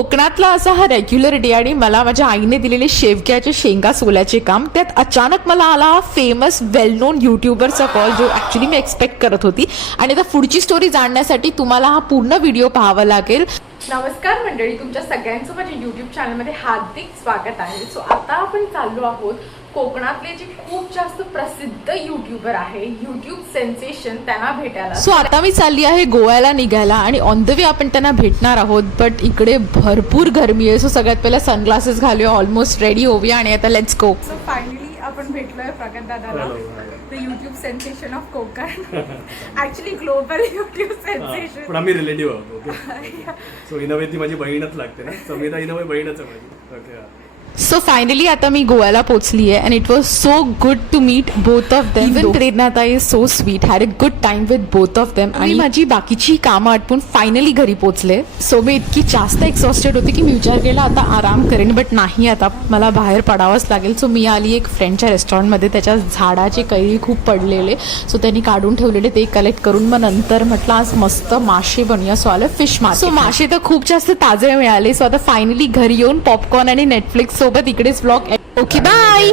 कोकणातला असा हा रेग्युलर डे आणि मला माझ्या आईने दिलेले शेवग्याचे शेंगा सोलायचे काम, त्यात अचानक मला आला हा फेमस वेल नोन यूट्यूबरचा कॉल, जो ॲक्च्युली मी एक्सपेक्ट करत होती. आणि आता पुढची स्टोरी जाणण्यासाठी तुम्हाला हा पूर्ण व्हिडिओ पाहावा लागेल. नमस्कार मंडळी, तुमच्या सगळ्यांचं माझ्या यूट्यूब चॅनलमध्ये हार्दिक स्वागत आहे. सो आता आपण चाललो आहोत कोकणातले जे खूप जास्त प्रसिद्ध यूट्यूबर आहे, यूट्यूब सेन्सेशन, त्यांना भेटायला. सो आता मी चालली आहे गोव्याला निघायला आणि ऑन द वे आपण त्यांना भेटणार आहोत. बट इकडे भरपूर गरमी आहे, सो सगळ्यात पहिला सनग्लासेस घालूया, ऑलमोस्ट रेडी होऊया आणि आता लेट्स गो. सो फायनली आपण भेटलोय प्रगत दादाला, the YouTube sensation of Konkan. Actually global YouTube sensation, पण आम्ही रिलेटिव्ह आहोत. सो इन अ वे ती माझी बहीणच लागते ना, समिता इन अ वे बहीणच आहे माझी. ओके. सो फायनली आता मी गोव्याला पोहोचली आहे and it was so good to meet both of them. Even प्रेरणाताई is so sweet, had a good time with both of them. आणि माझी बाकीची कामं आटपून फायनली घरी पोहोचले. सो मी इतकी जास्त एक्सॉस्टेड होती की मी विचार केला आता आराम करेन, बट नाही, आता मला बाहेर पडावंच लागेल. सो मी आली एक फ्रेंडच्या रेस्टॉरंटमध्ये, त्याच्या झाडाचे कैरी खूप पडलेले, सो त्यांनी काढून ठेवलेले ते कलेक्ट करून मग नंतर म्हटलं आज मस्त मासे बनूया. सो आलं फिश मार्केट. सो मासे तर खूप जास्त ताजे मिळाले. सो आता फायनली घरी येऊन पॉपकॉर्न आणि नेटफ्लिक्स सोबत इकडेच व्लॉग. Okay bye.